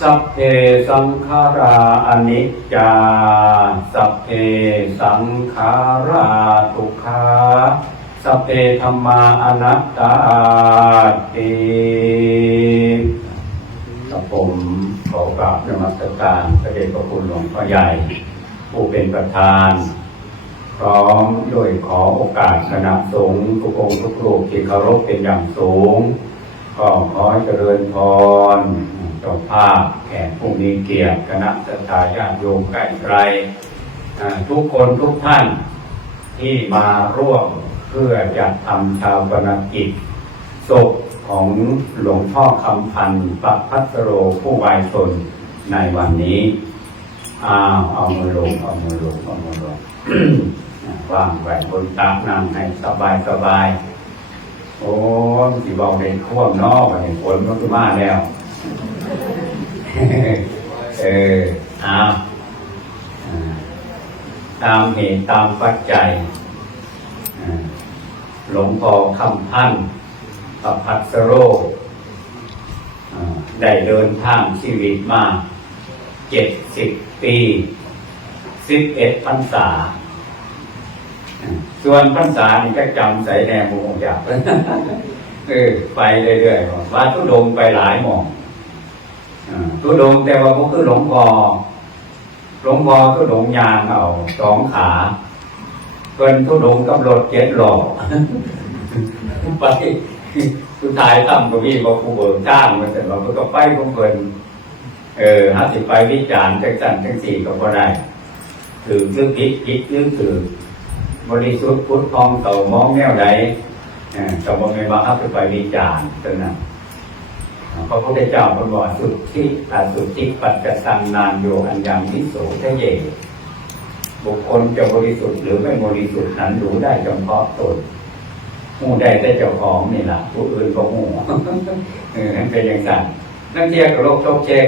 สัพเพสังขาราอนิจจา สัพเพสังขาราทุกขาสัพเพธรรมาอนัตตาติกับผมขอกราบนมัสการพระเดชพระคุณหลวงพ่อใหญ่ ผู้เป็นประธาน พร้อมด้วยขอโอกาสคณะสงฆ์ทุกองค์ทุกรูปที่เคารพเป็นอย่างสูง ก็ขอเจริญพร จ้าภาพแขกผู้มีเกียรติคณะสัตาญาติโยมใกล้ไกลทุกคนทุกท่านที่มาร่วมเพื่อจะทำชาวปนกิจศพของหลวงพ่อคำพันธ์ปะพัสโรผู้วายชนในวันนี้อ้าวเอามือลงเอามือลงเอามือลงว่างไว้บนตักนั่งให้สบายสบายโอ้สิบอกเป็นข่วมนอกเห็นฝนมันก็มาแล้ว เออเอาตามเหตุตามปัจจัยหลวงพ่อคำพันธ์ปพัสโรได้เดินทางชีวิตมาเจ็ดสิบปีสิบเอ็ดพรรษา ส่วนพรรษานี่ก็จำใส่แนวมุงอยากเออไปเรื่อยๆว่าทุดงไปหลายหม่อง อ่าทุดงแต่ว่าก็คือหลวงพอหลวงพอทุดงยางเอาสองขาเพิ่นทุดงกับรถเจ็ดหล่อไปสุดท้ายตั้มก็มีบอกผู้เบิกจ้างมันแต่เราก็ไปของเพิ่นเออหาสิไปวิจารณ์จังสั่นจังสี่ก็บ่ได้ถือหรือผิดผิดหรือถือบริสุทธิ์พุทธทองเต่ามองแนวใดเอ่อก็บ่แม่นว่าเอาไปวิจารณ์ตรงนั้น พระพุทธเจ้าเพิ่นบอกสุทธิอาสุทธิปัจจังนานโยอัญญังนิโสทะเย บุคคลจะบริสุทธิ์หรือไม่บริสุทธิ์นั้นรู้ได้เฉพาะตนหูได้แต่เจ้าของนี่แหละผู้อื่นก็หูเออนั่นเป็นอย่างนั้นนั่นเทียกับโลกโชคเชก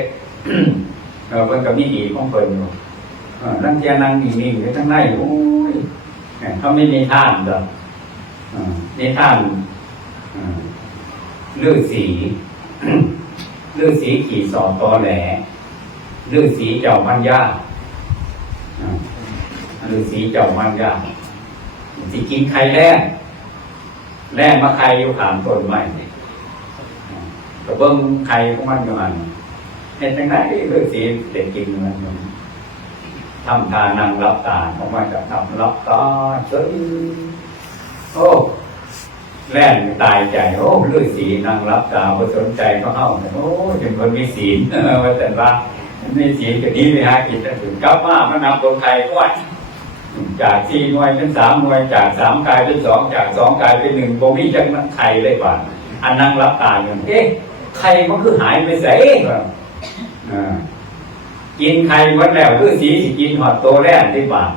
เออเพิ่นก็มีดีของเพิ่นอยู่นั่นเทียนั่งนิ่งๆอยู่ทั้งในโอ้ยเขาไม่มีท่านหรอกอ่านิท่านอ่าลื อสีลือสีขี่สอบตอแหลลืองสีเจ้ามันยาอ่าลืองสีเจ้ามันยากสิกินไข่แร่แร่มาไข่อยู่ขามต้นไม้นี่เบิ้องไข่ของมันอยู่อันเห็นจังไงลืองสีเด็กกินมันอยู่ทำทานั่งรับตาออกมาจากทำรับตาเฉยโอ้ แล่นตายใจโอ้ฤาษีนั่งรับตาพอสนใจก็เข้าโอ้เป็นคนมีศีลว่าแต่ว่ามีศีลจะนี้ไปหากินแต่ถึงกลับมามันนำคนไทยก้อนจากสี่หน่วยเป็นสามหน่วยจากสามกายเป็นสองจากสองกายเป็นหนึ่งโบมีจังนั้นไทยเลยกว่าอันนั่งรับตาอยู่เอ๊ะใครมันคือหายไปใส่อ่ากินไข่หมดแล้วคือสีสิกินหอดโตแรกที่บ้าน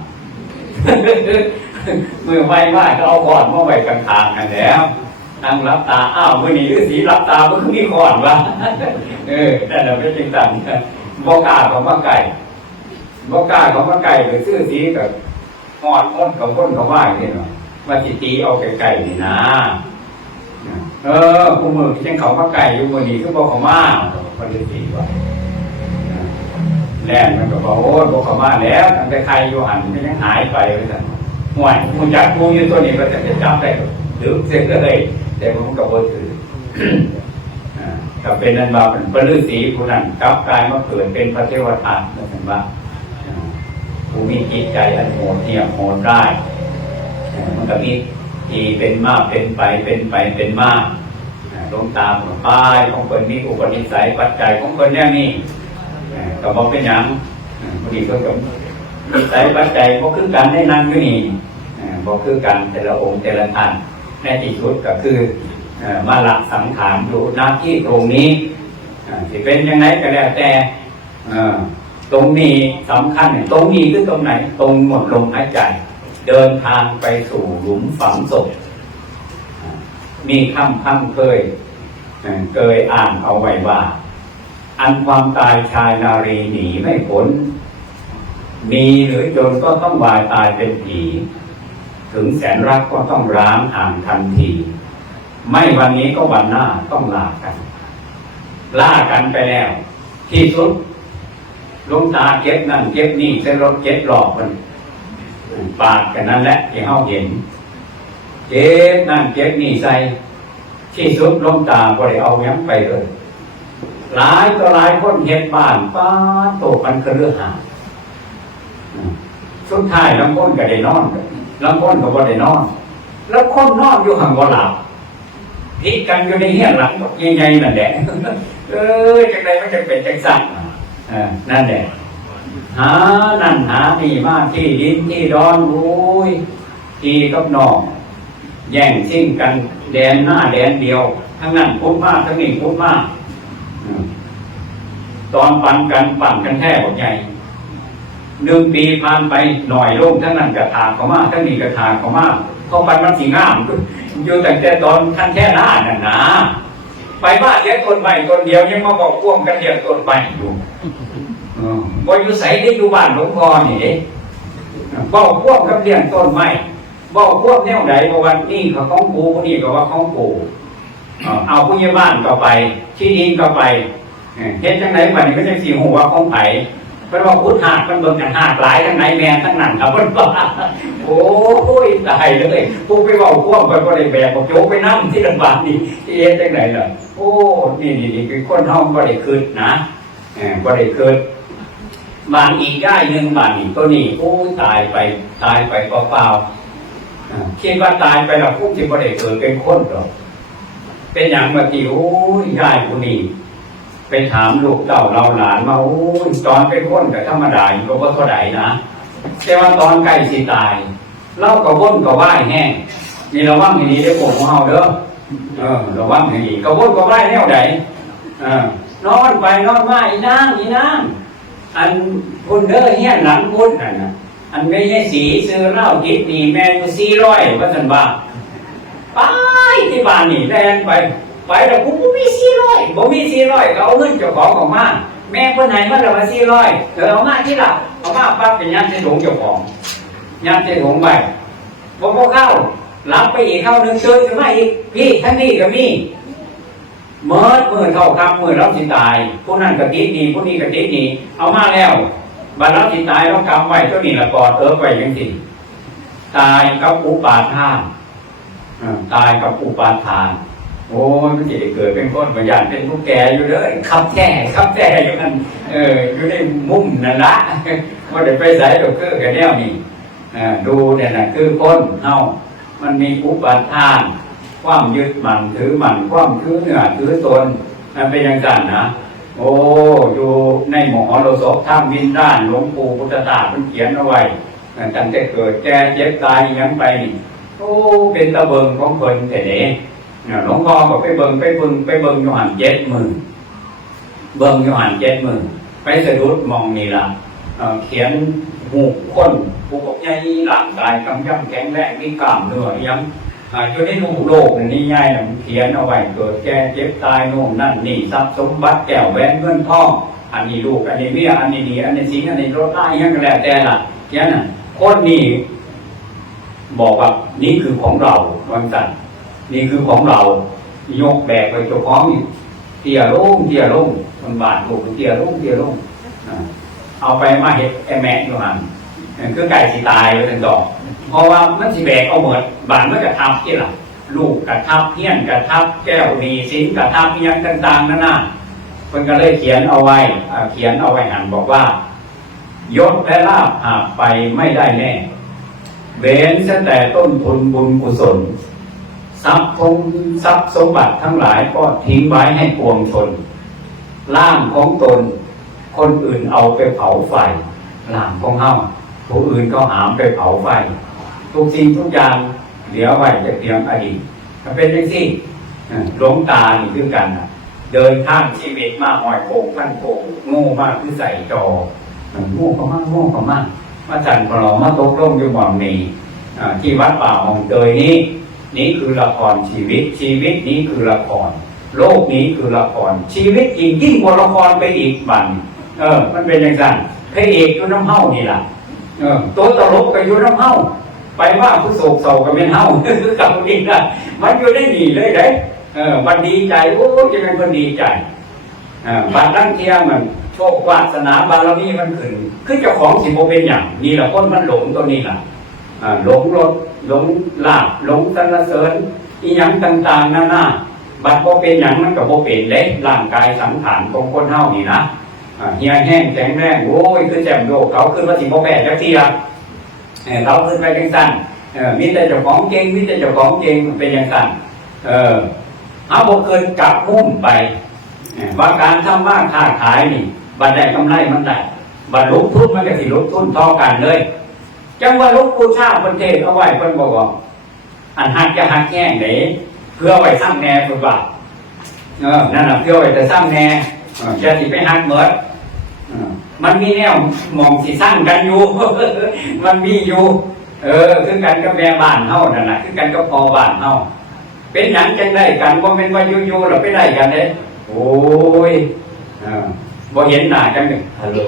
มือไม่มากก็เอาก่อนมาไว้กลางทางกันแล้วนั่งรับตาอ้าวมื่อนี้ฤาษีรับตาเมื่อมีก่อนวะเออแต่เราไม่จริงจังบอกล้าของมาไก่บอกล้าของมาไก่หรือซื้อสีกับหอดพ้นกับพ้นกับว่าอย่างนี้เนาะว่าจิตีเอาไก่ๆนี่นะเออผู้มือที่ยังเขามาไก่อยู่มื่อนี้ก็บอกเขามาคนฤาษีว่าแล่นมันก็บอกโอ้ยบอกเขามาแล้วตั้งแต่ใครอยู่หันมันยังหายไปเลยสั่น ห่วยมึงจักกูยู่ตัวนี้ก็จะจะจับได้หรือเสร็จเลยแต่ผมก็บ่ถืออ่าก็เป็นนันบาเป็นปลือสีผู้นั้นกลับกลายมาเกิดเป็นพระเทวทัตนั่นเห็นว่าผู้มีจิตใจอันโหดเนี่ยโหดได้มันก็มีที่เป็นมากเป็นไปเป็นไปเป็นมากลงตามป้ายของคนมีอุปนิสัยปัจจัยของคนเนี่ยนี่ก็บอกเป็นหยังพอดีก็กับ มีสายปัจจัยบอกคือกันได้นั่งอยู่นี่บอกคือกันแต่ละองค์แต่ละท่านในที่สุดก็คือมาหลักสังขารอยู่หน้าที่ตรงนี้จะเป็นยังไงก็แล้วแต่ตรงนี้สำคัญตรงนี้คือตรงไหน ตรงหมดลมหายใจ เดินทางไปสู่หลุมฝังศพมีคำคำเคยเอ่อเคยอ่านเอาไว้ว่า อันความตายชายนารีหนีไม่พ้น มีหรือจนก็ต้องวายตายเป็นผีถึงแสนรักก็ต้องร้างห่างทันที ไม่วันนี้ก็วันหน้าต้องลากัน ล่ากันไปแล้ว ที่สุดลงตาเก็บนั่นเก็บนี่เส้นรถเก็บหลอกมันปาดกันนั่นแหละที่เขาเห็น เก็บนั่นเก็บนี่ใส่ที่สุดลงตาก็ได้เอายังไปเลยหลายก็หลายคนเห็นบ้านป้าดโตกันก็เลือหาอืม สุดท้ายลำพ้นก็ได้นอนลำพ้นก็บ่ได้นอน แล้วคนนอนอยู่ห่างบ่หลับพิกันอยู่ในเฮียหลังบอกยังไงนั่นแหละเออจังไดมันจะเป็นจังสั่นนั่นแหละหานั่นหานี่มากที่ดินที่ดอนโอ้ยที่กับนองแย่งชิงกันแดนหน้าแดนเดียวทั้งนั้นพูดมมากทั้งนี้พูดมมากตอนปั่นกันปั่นกันแท้บอกใหญ่ หนึ่งปีผ่านไปหน่อยลงทั้งนั้นกระถางเขามากทั้งนี้กระถางเขามากเข้าไปมันสีงามอยู่แต่แต่ตอนท่านแค่หน้าน่ะนะไปบ้านเลี้ยงต้นไม้ต้นเดียวยังมาบอกพ่วงกันเลี้ยงต้นไม้อยู่บ่อยู่ใสได้อยู่บ้านหลวงพ่อนี่บอกพ่วงกับเลี้ยงต้นไม้บอกพ่วงแนวไหนบอกว่านี่เขาของปูคนนี้ก็ว่าของปูเอาเอาผู้ใหญ่บ้านก็ไป ที่ดินก็ไปเออเฮ็ดจังไหนบัดนี้ก็จะสีหัวของไผ เพิ่นว่าพุทธหากมันเบิ่งกันหากหลายทั้งไหนแม่ทั้งนั้นครับเพิ่นว่าโอ้ยตายเลยผู้ไปเว้าพ่วงไปบ่ได้แบกบอกโจกไปนำที่ลำบากนี่เฮ็ดจังไหนล่ะโอ้นี่นี่นี่คือคนเฮาบ่ได้คิดนะเออบ่ได้คิดบางอีกได้หนึ่งบางอีกตัวนี้โอ้ตายไปตายไปเปล่าๆคิดว่าตายไปแล้วพวกที่บ่ได้เกิดเป็นคนหรอกเป็นอย่างเมื่อกี้โอ้ยยายคนนี้ ไปถามลูกเต้าเราหลานมาโอ้ยตอนเป็นคนกับธรรมดาอยู่ก็บ่เท่าไหร่นะแต่ว่าตอนใกล้สิตายเล่ากับวนกับไหว้แห้งนี่ระวังให้ดีได้อพวกของเฮาเด้อเออระวังให้ดีกับวนกับไหว้แนวใดเออนอนไปนอนมาอีนางอีนางอันคุณเด้อเฮียนหลังพุทธนั่นนะอันไม่ใช่สีซื้อเหล้ากินนี่แม่นสี่ร้อยว่าสันว่าไปที่บ้านนี่แลนไป ไปแล้วกูบ่มีสี่ร้อยบ่มีสี่ร้อยก็เอาเงินเจ้าของออกมาแม่คนไหนมันเอามาสี่ร้อยเออเอามาที่หลับเอามาปั๊บเป็นยันใส่ถุงเจ้าของยันใส่ถุงไปบ่พอเข้ารับไปอีกเข้าหนึ่งเชิญขึ้นมาอีกพี่ทั้งนี้ก็มีเมื่อเมื่อเท่าคำเมื่อเราสิตายผู้นั้นกติดดีผู้นี้กติดดีเอามาแล้วบัดเราสิตายเรากำไว้ตัวนี้ละกอดเอิบไว้ยังสิตายกับอุปาทานตายกับอุปาทาน โอ้ยมันจะได้เกิดเป็นคนประหยัดเป็นผู้แก่อยู่เลยขับแท้ขับแท้อยู่นั่นเอออยู่ในมุมนั่นละว่าเดี๋ยวไปใส่ดอกเกอร์กันแนวนี่ดูเนี่ยนะคือคนเฮามันมีอุปทาน ความยึดมั่นถือมั่นความถือเหนือถือตนมันเป็นอย่างนั้นนะโอ้อยู่ในหมอโลสกท่ามวินด้านหลวงปู่พุทธตามันเขียนเอาไว้ตั้งแต่เกิดแก่เจ็บตายยังไปนี่โอ้เป็นตะเบิงของคนแต่เด็ก หลวงพ่อก็ไปเบิงไปเบิงไปเบิงอยู่หันเจ็ดหมื่นเบิงอยู่หันเจ็ดหมื่นไปสะดุดมองนี่ละเขียนหูคนผู้บอกใหญ่ร่างกายกำยำแข็งแรงมีกล้ามเนื้อยังอาจจะได้รู้โลกนี่ง่ายนะเขียนเอาไว้เกิดแก่เจ็บตายโน่นนั่นนี่ทรัพย์สมบัติแก้วแหวนเงินทองอันนี้ลูกอันนี้เมียอันนี้ดีอันนี้สิงอันนี้รถไล่ยังก็แล้วแต่ละเขียนน่ะคนนี้บอกว่านี่คือของเราวันจันทร์ นี่คือของเรา ยกแบกไปเจ้าของอยู่เตี่ยลงเตี่ยลงมันบาดลูกเตี่ยลงเตี่ยลงอ่าเอาไปมาเห็ดไอแม่อยู่หันคือไก่สิตายไปเป็นดอก เพราะว่ามันสิแบกเอาหมดบานมันกระทับที่หลังลูกกระทับเพี้ยนกระทับแก้วดีสินกระทับเพียงต่างๆนั่นน่ะเพิ่นก็เลยเขียนเอาไว้เขียนเอาไว้หันบอกว่ายศและลาภหากไปไม่ได้แน่เว้นแต่ต้นทุนบุญกุศล ทรัพย์คงทรัพย์สมบัติทั้งหลายก็ทิ้งไว้ให้ปวงชนร่างของตน คนอื่นเอาไปเผาไฟร่างของเฮาผู้อื่นก็หามไปเผาไฟ ทุกสิ่งทุกอย่างเหลือไว้จะเตรียมอดีตถ้าเป็นอย่างที่หลงตานี่คือกันเดินข้ามชีวิตมากหอยโป่งพันโป่งโง่มากคือใส่จอโง่ก็มากโง่ก็มากมาจันทร์พลอมาตกลงอยู่บ่อนนี้ที่วัดป่าของเตยนี้ นี่คือละครชีวิต ชีวิตนี้คือละคร โลกนี้คือละคร ชีวิตจริงยิ่งกว่าละครไปอีกบันเออ มันเป็นอย่างนั้นพระเอกอยู่น้ำเฮ้านี่แหละเออตัวตลกก็อยู่น้ำเฮ้าไปว่าผู้โศกเศร้าก็เป็นเฮ้าคือกับนี่ล่ะมันอยู่ได้ดีเลยเด้เออมันดีใจโอ้ยจะเป็นคนดีใจอ่าบัตรลังเทียมันโชควาสนาบารมีมันขึ้นคือเจ้าของสิบโมเป็นอย่างนี่แหละคนมันหลงตัวนี้แหละอ่าหลงรถ หลงลาบหลงสรรเสริญอีหยังต่างๆนานาบัดบ่เป็นหยังมันก็บ่เป็นเล็ร่างกายสังขารของคนเฮานี่นะเหี่ยแห้งแข็งแรงโอ้ยคือแจ่มโลกเขาขึ้นมาสิบ่แพ้จักทีละเออเขาขึ้นไปจังซั่นมีแต่เจ้าของเก่งมีแต่เจ้าของเก่งเป็นอย่างซั่นเออเอาบ่เกินกลับมุ่งไปว่าการทำมาค้าขายนี่บัดได้กำไรมันได้บัดลงทุนมันก็สิลงทุนเท่ากันเลย จังว่าหลูกปู่ชาประเทศเอาไว้เพิ่นบอกว่าอันหักจะหักแง่งไหนเพื่อไว้สร้างแน่เพิ่นว่าเออนั่นน่ะเพื่อไว้จะสร้างแน่เออจะสิไปหักเหมือนเออมันมีแนวมองสิสร้างกันอยู่ มันมีอยู่ เออคือกันกับแม่บ้านเฮานั่นน่ะคือกันกับพ่อบ้านเฮาเป็นหยังจังได้กันบ่แม่นว่าอยู่ๆแล้วไปได้กันเด้โอ้ยเออบ่เห็นหน้าจังเลยฮัลโหล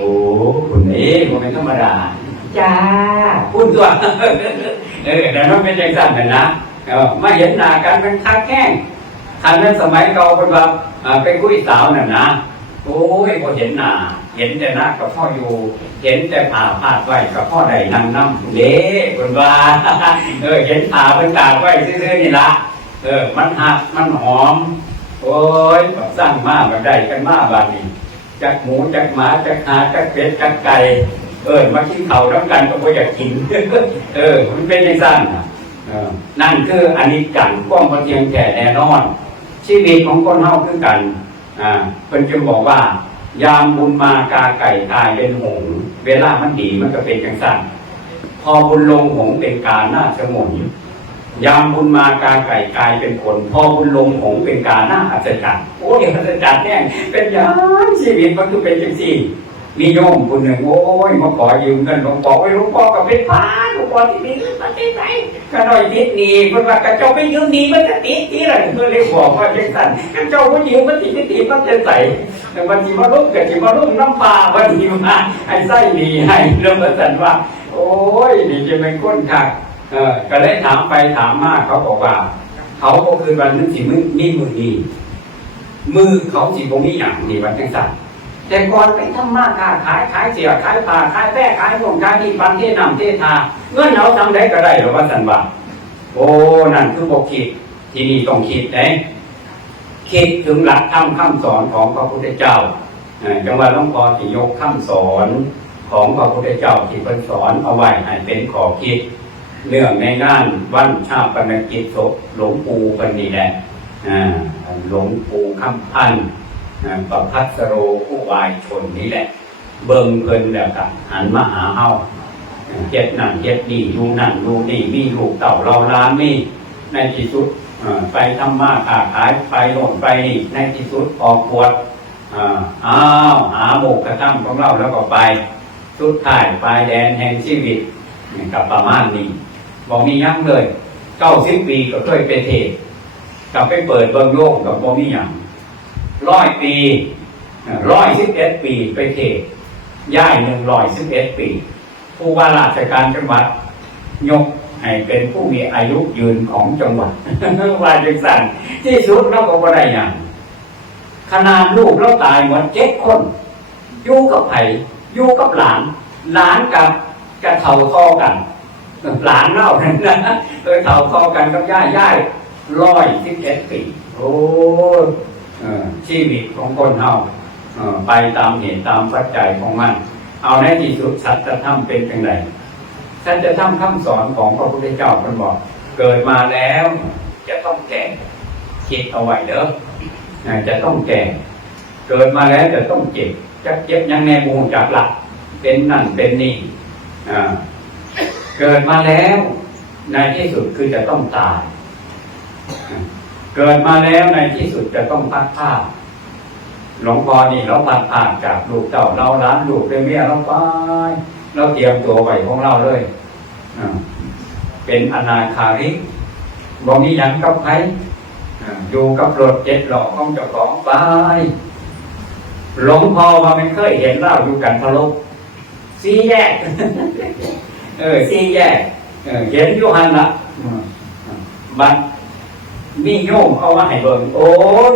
คุณเอ๋บ่แม่นธรรมดา จ้าพูดตัวเออแต่มันเป็นอย่างสั้นนะนะเออมาเห็นหน้ากันเป็นคักแข้งคันนั้นสมัยเก่าเป็นว่าอ่าเป็นกุ้ยสาวน่ะนะโอ้ยพอเห็นหน้าเห็นแต่น้ากับพ่ออยู่ เห็นแต่ผ่าพาดไว้กับพ่อใดนั่งน้ำเด้คนว่าเออเห็นผ่าเป็นตากไว้ซื่อๆนี่ละเออ มันหักมันหอม โอ้ยแบบสร้างมาแบบได้กันมาบานนี้จากหมูจากหมาจากหาจากเป็ดจากไก่ เออมากินเขาน้ำกันก็บ่อยากกิน เออ มันเป็นย่างนั้นนะนั่นคืออันนี้กันกว้างพอเทียงแก่แน่นอน ชีวิตของคนเฮาคือกัน อ่าเพิ่นจึงบอกว่า ยามบุญมากาไก่ตายเป็นหง เวลามันดีมันก็เป็นอย่างนั้นพอบุญลงหงเป็นการน่าสมุนยามบุญมากาไก่กลายเป็นคนพอบุญลงหงเป็นการน่าอัศจรรย์โอ้ยอัศจรรย์เนี่ยเป็นอย่างชีวิตมันคือเป็นจังซี่ มีโยมคนหนึ่งโอ้ยมาขอยืมเงินหลวงพ่อไอ้หลวงพ่อกับเป็นพระหลวงพ่อที่นี่มันติดไหนก็น้อยติดนีคนว่ากระเจ้าไปยืมนีมันจะติดที่ไรเพื่อเลยบอกว่าเจ้าสันกระเจ้าไปยืมมันติดติดมันจะใส่แต่วันที่มาลุ่มกับที่มาลุ่มน้ำปลาวันที่มาไอ้ไส้หนีให้เริ่มสันว่า โอ้ยนี่จะเป็นก้นขักเออก็เลยถามไปถามมาเขาบอกว่า เขาก็คือวันนึงสิมือนี่มือดีมือเขาสิบ่มีอย่างนี่วันจังสัน แต่ก่อนไปทำมาค้าขายขายเสียขายผ้าขายแป้ขายพวงขายที่ปันที่นำที่ทาเงินเอาทำได้ก็ได้หรือว่าสันว่าโอ้นั่นคือบกคิดที่นี่ต้องคิดนะคิดถึงหลักธรรมคำสอนของพระพุทธเจ้าจังหวัดลงพอที่ยกคำสอนของพระพุทธเจ้าที่เป็นสอนเอาไว้ให้เป็นขอคิดเรื่องในงานวันชาปนกิจศพหลวงปู่กันนี่แหละอ่าหลวงปู่คำพันธ์ ประพัสโรผู้วายชนนี่แหละ เบิ่งเพิ่นแล้วกันหันมาหาเฮาเจ็ดนั่นเจ็ดนี่ดูนั่นดูนี่มีลูกเต่าเราล้านมีในที่สุดไปทำมาค้าขายไปโน่นไปนี่ในที่สุดออกบวชอ่าอ้าวหาหมกกระทำของเราแล้วก็ไป สุดท้ายปลายแดนแห่งชีวิตนี่กับประมาณนี้บอกมียังเลยเก้าสิบปีก็เคยไปเทศกลับไปเปิดเบิ่งโลกกับบ่มีหยัง ร้อยปีร้อยสิบเอ็ดปีไปเทย่ายหนึ่งร้อยสิบเอ็ดปี ผู้ว่าราชการจังหวัด ยกให้เป็นผู้มีอายุยืนของจังหวัดว่าจังสั่นที่สุดเราก็บ่ได้อย่างขนาดลูกเราตายหมดเจ็ดคนอยู่กับไผ่อยู่กับหลาน หลานกับกระเท่าทอกัน หลานเล่านั่นนะเออเท่าทอกันกับย่าย่ายร้อยสิบเอ็ดปีโอ้ ชีวิตของคนเฮาเอ่อไปตามเหตุตามปัจจัยของมัน เอาในที่สุดสัจธรรมเป็นจังไดสัจธรรมคำสอนของพระพุทธเจ้ามันบอก เกิดมาแล้วจะต้องแก่คิดเอาไว้เด้อจะต้องแก่เกิดมาแล้วจะต้องเจ็บจะเจ็บยังแนมูจากหลัก เป็นนั่นเป็นนี่เกิดมาแล้วในที่สุดคือจะต้องตาย เกิดมาแล้วในที่สุดจะต้องพัดผ้า หลวงพ่อนี่เราพัดผ่านจากลูกเต่าเราล้านลูกเป็นเมียเราไปเราเตรียมตัวไว้ของเราเลยเป็นอนาคาริกบ่มีหยังกับใครอยู่กับรถเจ็ดหล่อของเจ้าของไปหลวงพ่อว่าไม่เคยเห็นเล่าอยู่กันพะลกสี่แยก เออสี่แยกเห็นอยู่หันละบัด มีโยมเอามาให้เบิ่งโอ้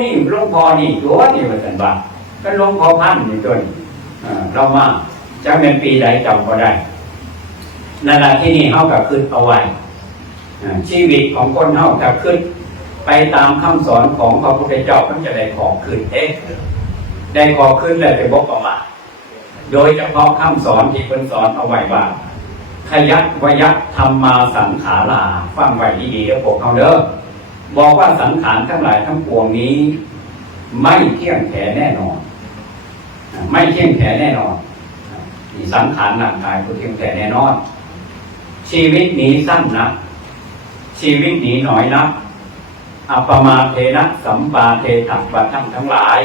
นี่หลวงพ่อนี่ตัวนี่ว่าสันบาก็หลวงพ่อพันนี่ตัวนี้เรามาจะเป็นปีใดจำก็ได้นั่นแหละที่นี่เฮากับคืดเอาไว้ชีวิตของคนเฮากับคืดไปตามคำสอนของพระพุทธเจ้ามันจะได้ของคืนเอ๊ะได้ของคืนแล้วจะบอกประมาทโดยเฉพาะคำสอนที่เพิ่นสอนเอาไว้ว่าขยักวยักธรรมมาสังขาราฟังไว้ดีๆแล้วพวกเขาเด้อ บอกว่าสังขารทั้งหลายทั้งปวงนี้ ไม่เที่ยงแท้แน่นอน ไม่เที่ยงแท้แน่นอนสังขารร่างกายผู้เที่ยงแท้แน่นอน ชีวิตนี้สั้นนะชีวิตนี้หน่อยนะอัปมาเทนะสัมปาเทตัปะทั้งทั้งหลาย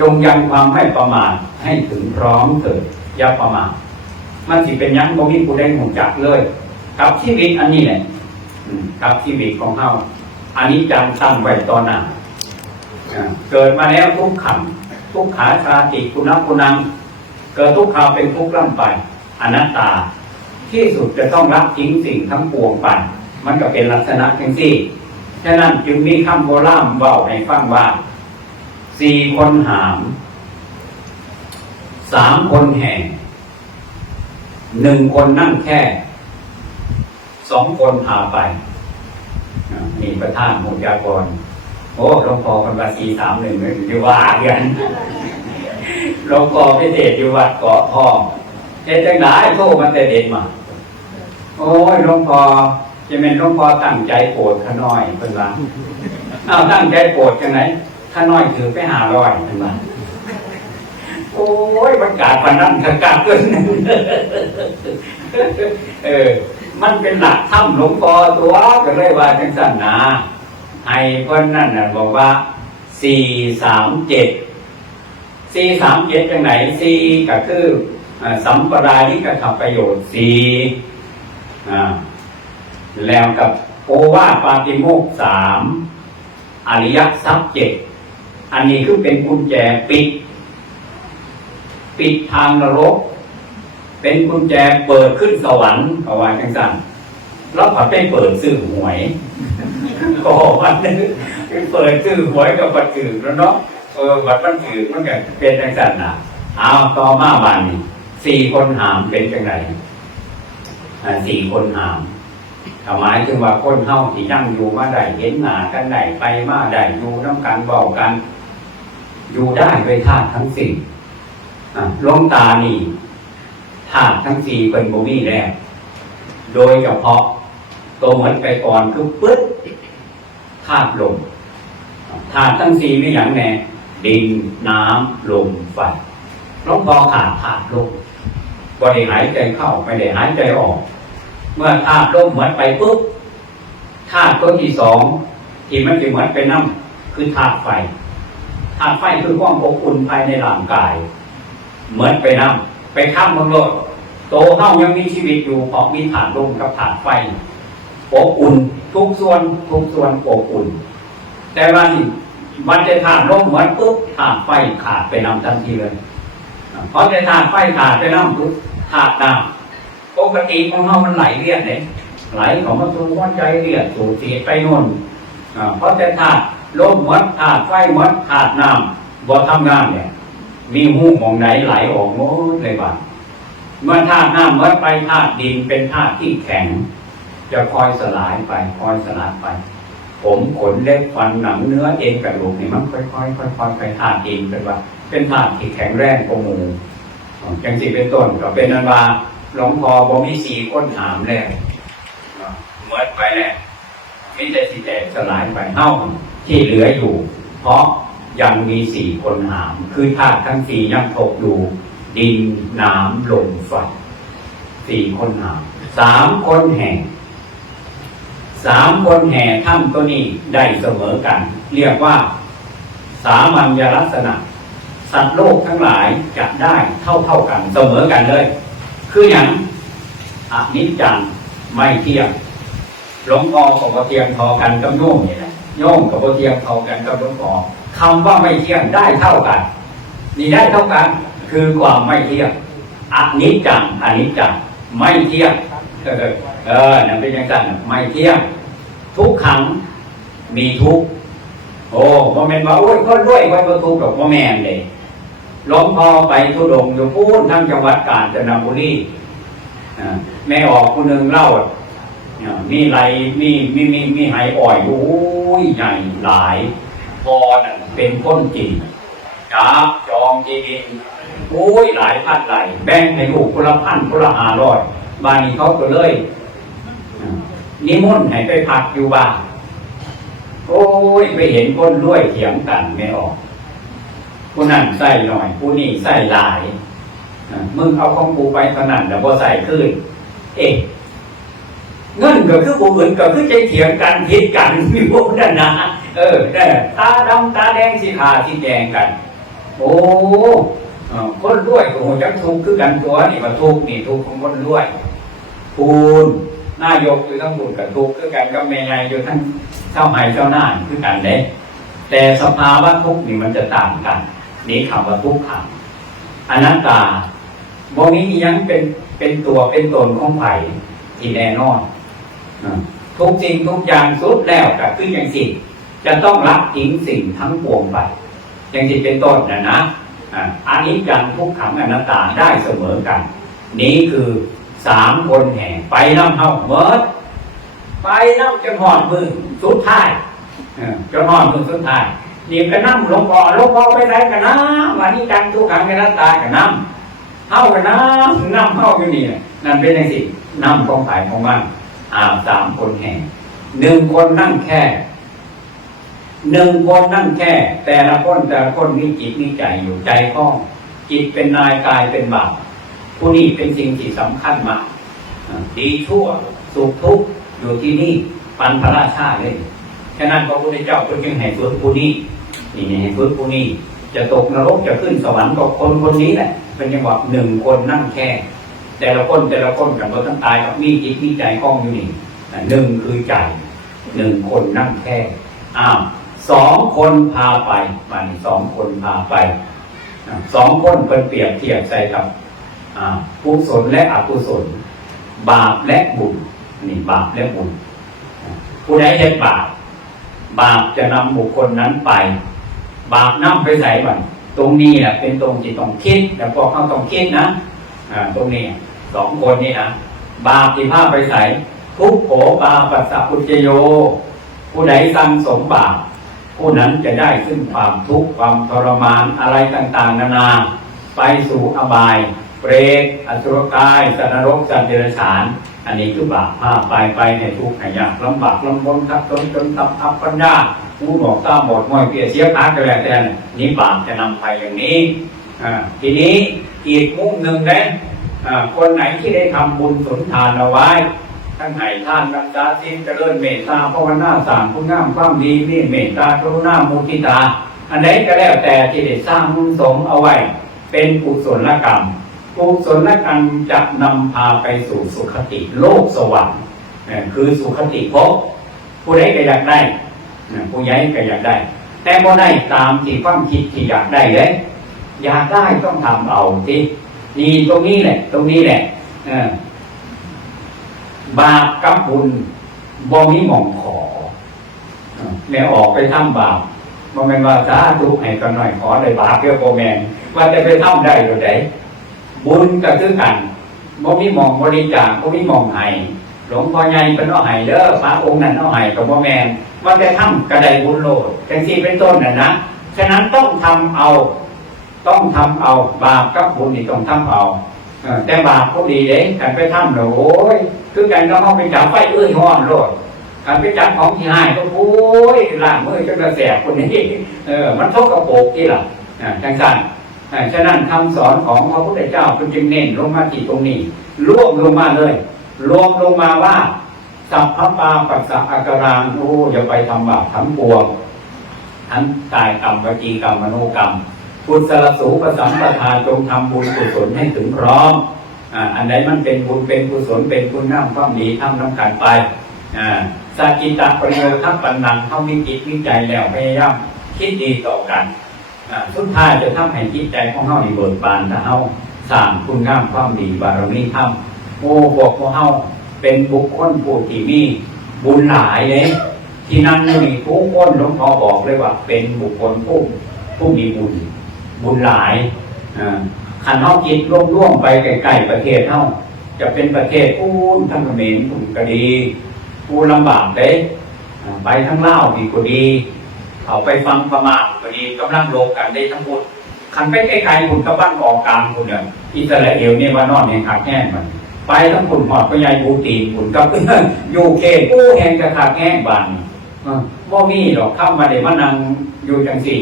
จงยังความไม่ประมาทให้ถึงพร้อมเถิดอย่าประมาทมันสิเป็นยังบ่มีผู้ใดหูจักเลยกับชีวิตอันนี้แหละอืมกับชีวิตของเฮา อันนี้จังตั้งไว้ตอนหน้าเกิดมาแล้วทุกขังทุกขาชาติคุณัคุณัง เกิดทุกขาวเป็นทุกข์ร่ำไปอนัตตา ที่สุดจะต้องรับทิ้งสิ่งทั้งปวงไปมันก็เป็นลักษณะทั้งสี่ฉะนั้นจึงมีคำโบราณเว่าให้ฟังว่า สี่คนหาม สามคนแห่ง หนึ่งคนนั่งแค่ สองคนพาไป อ่านี่ประธานหมุยากรโอ้หลวงพ่อคนว่าสี่สามหนึ่งอยู่ว่ากันหลวงพ่อพิเศษอยู่วัดเกาะทอเฮ็ดจังไดโทรมันแต่เด็กมา โอ้ยหลวงพ่อจะเป็นหลวงพ่อตั้งใจโปรดขาน้อยเป็นว่าอ้าวตั้งใจโปรดจังไหนขาน้อยถือไปหาร้อยเป็นว่าโอ้ยมันกาดปานนั้นกกาดเกินเออ มันเป็นหลักถ้ำหลวงพ่อตัวก็เลยว่าจังสันนะให้เพิ่นนั่นน่ะบอกว่าสี่สามเจ็ดสี่สามเจ็ดจังไหนสี่ก็คือสัมปรายิกขับประโยชน์สี่แล้วกับโอวาปาติโมกสามอริยทรัพย์เจ็ดอันนี้คือเป็นกุญแจปิด ปิดทางนรก เป็นกุญแจเปิดขึ้นสวรรค์เอาไว้จังสั้นแล้วผัดไปเปิดซื้อหวยโอ้วันนึงเปิดซื้อหวยกับปัดถือแล้วเนาะเออวัดมันถือมันก็เป็นจังสันนะเอาต่อมาวันสี่คนหามเป็นจังไรสี่คนหามหมายถึงว่าคนเฮาที่นั่งอยู่มาได้เห็นหนากันได้ไปมาได้อยู่น้ำกันเบากัน อยู่ได้ด้วยธาตุทั้งสี่ลวงตานี่ ธาตุทั้งสี่เป็นบ่มีแล้วโดยเฉพาะตัวเหมือนไปก่อนคือปึ๊ดธาตุลมธาตุทั้งสี่ไมีอย่างแน่ดินน้ำลมไฟหลวงพอขาดธาตุลมบ่ได้หายใจเข้าไม่ได้หายใจออก เมื่อธาตุลมเหมือนไปปุ๊บธาตุตัวที่สองที่มันจะเหมือนไปน้ำคือธาตุไฟธาตุไฟคือความอบอุ่นภายในร่างกาย เหมือนไปน้ำ ไปข้ามเมืองโลดโตเฮายังมีชีวิตอยู่เพราะมีฐานลมกับฐานไฟอบอุ่น ทุกส่วนทุกส่วนอบอุ่น แต่ว่านี่มันจะฐานลมเหมือนปุ๊บฐานไฟขาดไปน้ำทันทีเลยเพราะจะฐานไฟขาดไปน้ำปุ๊บฐานน้ำปกติของเฮามันไหลเรียดเนี่ยไหลของมาสู่หัวใจเรียดสู่เสียไปโน่นเพราะแต่านลมเหมือนฐานไฟเหมือนฐานน้ำบ่ทำงานเนี่ย มีหูมองไหนไหลออกหมดเลยว่าเมื่อธาตุน้ำเมื่อไปธาตุดินเป็นธาตุที่แข็ง จะคอยสลายไปคอยสลายไป ผมขนเล็บฟันหนังเนื้อเอ็นกระดูกนี่มันค่อยๆค่อยๆไปธาตุดินเป็นว่า เป็นธาตุที่แข็งแรงกว่าหมูจังสีเป็นต้นก็เป็นนันว่าหลวงพ่อบ่มีสีก้นหามแล้วเหมือนไปแล้วมีแต่สีแตกสลายไปเท่าที่เหลืออยู่ เพราะ ยังมีสี่คนหาม คือธาตุทั้งสี่ยังตกอยู่ดินน้ำลมไฟสี่คนหามสามคนแห่สามคนแห่ถ้ำตัวนี้ได้เสมอกัน เรียกว่า สามัญลักษณะ สัตว์โลกทั้งหลายจะได้เท่าเท่ากันเสมอกันเลย คืออย่างอนิจจังไม่เที่ยงหลงอกับเทียงทอกันกับโยมนี่แหละโยมกับเทียงทอกันกับหลงอ คำว่าไม่เที่ยงได้เท่ากัน นี่ได้เท่ากัน คือความไม่เที่ยงอนิจจังอนิจจังไม่เที่ยงเออเออนั่นเป็นย่างนั้นไม่เที่ยง ทุกขังมีทุกโอ้บ่แม่นว่าโอ้ยคนรวยไว้บ่ทุกข์ดอกบ่แม่นเลยลวงพ่อไปทุดงอยู่พูนทั้งจังหวัดกาญจนบุรีอ่าแม่ออกคนหนึ่งเล่าอ่ามีไรมีมีมีมีไหอ่อยโอ้ยใหญ่หลายพอนั่น เป็นคนจีนจับจองจีนโอ้ยหลายพันไหลายแบ่งให้ลูกคนละพันคนละห้าร้อยบ้านนี้เขาก็เลย นิมนต์ให้ไปพักอยู่บ้านโอ้ยไปเห็นคนรวยเถียงกันไม่ออกผู้นั่นใส่หน่อยผู้นี่ใส่หลายมึงเอาของกูไปเท่านั้นแล้วพอใส่ขึ้น เอ๊ะเงินก็คือผู้อื่นก็คือใจเถียงกันผิดกันมีพวกนั้นนะ เออแต่ตาดำตาแดงสีขาสีแดงกัน โอ้คนรวยก็หัวจักทุกข์คือกันตัวนี่มาทุกข์นี่ทุกข์ของคนรวยคูณนายกอยู่ทั้งบุญกับทุกข์คือกันก็เมยายอยู่ทั้งเจ้าหายเจ้าหน้าคือกันเด้แต่สภาวะทุกข์นี่มันจะต่างกัน นี่คำว่าทุกขังอนัตตาโมนี้ยังเป็นเป็นตัวเป็นตนของไผ่ที่แน่นอนทุกสิ่งทุกอย่างสุดแล้วก็คืออย่างสิ่ จะต้องรับทิ้งสิ่งทั้งปวงไป อย่างที่เป็นต้นนะนะอันนี้จังทุกขังอนัตตาได้เสมอกัน นี่คือสามคนแห่ไปน้ำเฮาเมิดไปน้ำจนหอดมือสุดท้ายเออจนหอดมือสุดท้ายนี่ก็นั่งลงพ่อลงพ่อไปไหนกันนะวันนี้จังทุกขังอนัตตากันน้ำเฮากันน้ำน้ำเฮาอยู่นี่นั่นเป็นอย่างสิน้ำของฝ่ายของมันอ่าสามคนแห่หนึ่งคนนั่งแค่ หนึ่งคนนั่งแค่ แต่ละคนแต่ละคนมีจิตมีใจอยู่ใจคล้อง จิตเป็นนายกายเป็นบ่าวผู้นี้เป็นสิ่งที่สำคัญมากดีชั่วสุขทุกข์อยู่ที่นี่ปันพระราชาเลยฉะนั้นพระพุทธเจ้าก็จึงให้ฝึกผู้นี้นี่ให้ฝึกผู้นี้จะตกนรกจะขึ้นสวรรค์กับคนคนนี้แหละเป็นจังหวะหนึ่งคนนั่งแค่ แต่ละคนแต่ละคนกับเราต้องตายกับมีจิตมีใจคล้องอยู่นี่หนึ่งคือใจหนึ่งคนนั่งแค่อ้าว สองคนพาไปมันสองคนพาไปสองคนเป็นเปรียบเทียบใส่กับกุศลและอกุศล บาปและบุญนี่บาปและบุญผู้ใดเห็นบาปบาปจะนำบุคคลนั้นไป บาปนำไปใส่บันตรงนี้แหละเป็นตรงที่ต้องคิดแล้วพอเขาต้องคิดนะอตรงนี้สองคนนี่นะบาปที่พาไปใส่ทุกโขบาปัสสะพุจจโย ผู้ใดสั่งสมบาป ผู้นั้นจะได้ซึ่งความทุกข์ความทรมานอะไรต่างๆ นานา ไปสู่อบาย เปรตอสุรกายสัตว์นรกสัตว์เดรัจฉาน อันนี้คือบาปพาไปไปในทุกข์ในยากลำบากลำบนทับจนจนทับทับปัญญาผู้บอกตาบอดมวยเปียเสียขาก็แล้วแต่นี่บาปจะนำไปอย่างนี้ทีนี้อีกมุมหนึ่งนะอ่าคนไหนที่ได้ทำบุญสนทานเอาไว้ ทั้งไหนท่านรักษาศีลเจริญเมตตาภาวนาสร้างคุณงามความดีนี่เมตตากรุณามุทิตา อันไหนก็แล้วแต่ที่ได้สร้างบุสมเอาไว้ เป็นกุศลกรรมกุศลกรรมจะนำพาไปสู่สุขติโลกสวรรค์เนี่คือสุขติภพผู้ใดก็อยากได้ผู้ใหญ่ก็อยากได้ แต่บ่ได้ตามที่ความคิดที่อยากได้เลยอยากได้ต้องทำเอาสินี่ตรงนี้แหละ ตรงนี้แหละอ บาปกับบุญบ่มีหม่องขอเออแม่ออกไปทำบาปบ่แม่นว่าสาธุให้กันหน่อยขอได้บาปเพื่อบ่แม่นว่าจะไปทำได้หรือไดบุญก็คือกันบ่มีหมองบริจาคบ่มีหมองให้หลวงพ่อใหญ่เป็นเอาให้เด้อพระองค์นั้นเอาให้กับบ่แม่นว่าจะทำกระไดบุญโลดจังซี่เป็นต้นน่ะนะฉะนั้นต้องทำเอา ต้องทำเอา บาปกับบุญนี่ต้องทำเอาเออแต่บาปก็ดีเด้กันไปทำแล้วโอ้ย คือกันก็เอาไปจับไฟเอ้ยห้อนโลดกันไปจับของที่ให้ก็โอ้ยล้างมือจนกระแสบคนนี้เออมันทกกระโปกที่ล่ะจังซั่นฉะนั้นคำสอนของพระพุทธเจ้าจึงเน้นลงมาที่ตรงนี้รวมลงมาเลย รวมลงมาว่าสัพพปาปัสสะอาการังโอ้อย่าไปทำบาปทำปวงทั้งกายกรรมวจีกรรมมโนกรรมกุศลสูปสัมปทาจงทำบุญกุศลให้ถึงพร้อม อันใดมันเป็นบุญเป็นกุศลเป็นคุณงามความดีทำน้ำกันไปอ่าสัจจิตะประโยชน์ทั้งปัญญังเข้ามีจิตวิจัยแล้วพยายามคิดดีต่อกันสุดท้ายจะทำให้จิตใจของเฮาดีเบิกบานถ้าเฮาสร้างคุณงามความดีบารมีธรรมโอ้พวกของเฮาเป็นบุคคลผู้ที่มีบุญหลายเลยที่นั่นนี่ทุกคนหลวงพ่อบอกเลยว่า เป็นบุคคลผู้ผู้มีบุญบุญหลาย ขันเฮาคิดร่วมร่วมๆไปไกลๆประเทศเฮาจะเป็นประเทศผู้ทั้งเขมรผู้ก็ดีผู้ลำบากเด้ไปทั้งเล่าดีก็ดีเอาไปฟังประมาทก็ดีกำลังโลกกันได้ทั้งหมดขันไปไกลๆคุณกระบ้านออกกลางคุณเนี่ยอิสราเอลเนี่ยว่านอนในขาดแห้งมัน ไปทั้งคุณหอดพญายบูตีคุณกับยูเคผู้แห่งกระขาดแห้งบานอ่าบ่มีหรอกเข้ามาได้มานั่งอยู่จังสี่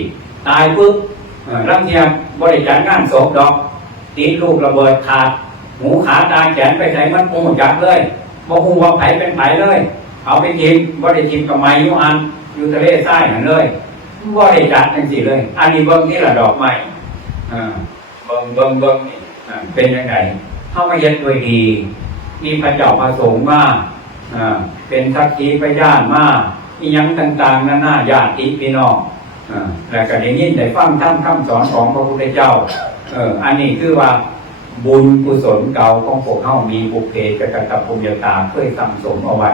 ตายปุ๊บเอ่อรังเทียบบริจาคงานศพดอก ตีลูกระเบิดขาดหูขาตาแขนไปไหนมันคงจักเลยบ่ฮู้ว่าไผเป็นไผเลย เอาไปกินบ่ได้กินกับไม้ยูอันอยู่ทะเลทรายนั่นเลยบ่ได้จัดจังสี่เลย อันนี้เบิ่งนี่แหละดอกไม้อ่เบิ่งเบิ่งเบิ่งนี่เป็นยังไงเข้ามาเย็ดด้วยดี มีพระเจ้าพระสงฆ์มาอ่าเป็นสักขีพยานมาอียังต่างๆนานาญาติพี่น้องแล้วก็ได้ยินได้ฟังท่านคำสอนของพระพุทธเจ้า เอออันนี้คือว่าบุญกุศลเก่าของพวกเฮามีบุพเพกตกับปุญญาตาเคยสั่งสมเอาไว้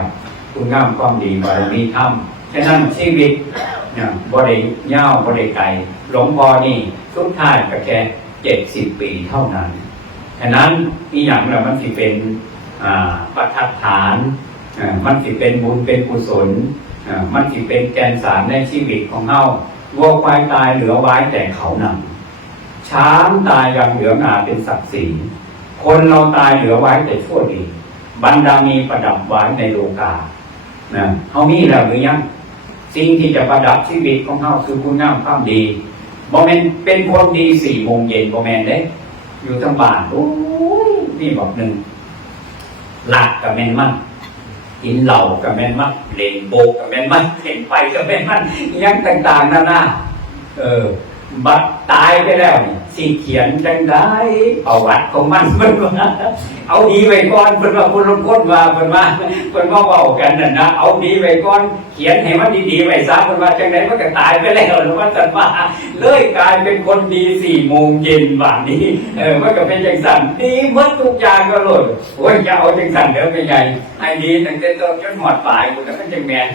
คุณงามความดีบารมีธรรมฉะนั้นชีวิตเนี่ยบ่ได้ยาบ่ได้ไกลหลงพ่อนี่สุดท้ายก็แค่เจ็ดสิบปีเท่านั้น ฉะนั้นอีหยังแล้วมันสิเป็นประทัดฐานมันสิเป็นบุญเป็นกุศลมันสิเป็นแกนสารในชีวิตของเฮาวัวควายตายเหลือไว้แต่เขานำ ช้างตายยังเหลืองาเป็นศักดิ์ศรีคนเราตายเหลือไว้แต่ชั่วดีบรรดามีประดับไว้ในโลกานะเขามีแล้วหรือยังสิ่งที่จะประดับชีวิตของเขาคือคุณงามความดีบอมเมนเป็นคนดีสี่โมงเย็นบอมเมนเด้ อยู่ทั้งบ้านโอ้ยนี่บอกหนึ่งหลักกับแม่นมั่นกินเหล่ากับแม่นมั่นเล่นโบกกับแม่นมั่นเล่นไฟกับแม่นมั่นยังต่างๆนานาเออบัดตายไปแล้วนี่ สิเขียนจังได้ประวัติของมันเพิ่นว่าเอาดีไว้ก่อนเพิ่นว่าคนลงคนว่าเพิ่นว่าเพิ่นว่าเว้ากันนั่นนะเอาดีไว้ก่อนเขียนให้มันดีๆไว้ซะเพิ่นว่าจังไดมันก็ตายไปแล้วหรือว่าจันว่าเลยกลายเป็นคนดีสี่โมงเย็นบาดนี้เออมันก็เป็นจังสั่นดีหมดทุกอย่างก็เลยโอ้ยอย่าเอาจังสั่นเด้อไม่ใหญ่ให้ดีตั้งแต่ต้นจนหมดปลายมันก็เป็นจังแม่น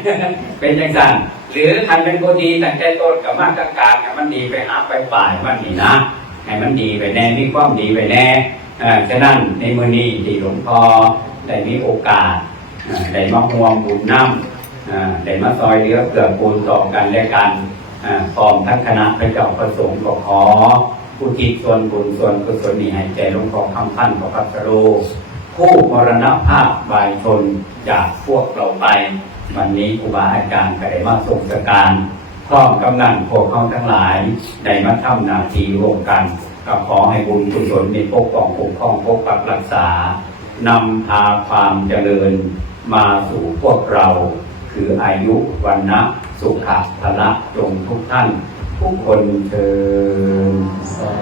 เป็นจังสั่นหรือคันเป็นคนดีตั้งแต่ต้นกับมากกลางๆเนี่ยมันดีไปหาไปปลายมันนี่นะ ให้มันดีไปแน่มีความดีไปแน่เอ่าฉะนั้นในมือนี้ที่หลวงพ่อได้มีโอกาสเอ่อได้มาห่วงบุญน้ำเอ่อได้มาซอยเหลือเกื้อกูลต่อกันและกันพร้อมทั้งคณะพระเจ้าประสงค์ก็ขอผู้ทิศส่วนบุญส่วนกุศลนี้ให้ใจหลวงพ่อคำพันธ์พระพัสโรผู้มรณภาพบายชนจากพวกเราไป วันนี้ครูบาอาจารย์ก็ได้มาทรงสการ พร้อมกำนันพวกเขาทั้งหลายในมัทำหนาทีร่วมกันก็ขอให้บุญกุศลมีปกป้องปกครองปกปักรักษานำพาความเจริญมาสู่พวกเรา คืออายุวันนะสุขะพละจงทุกท่าน ทุกคนเชิญสา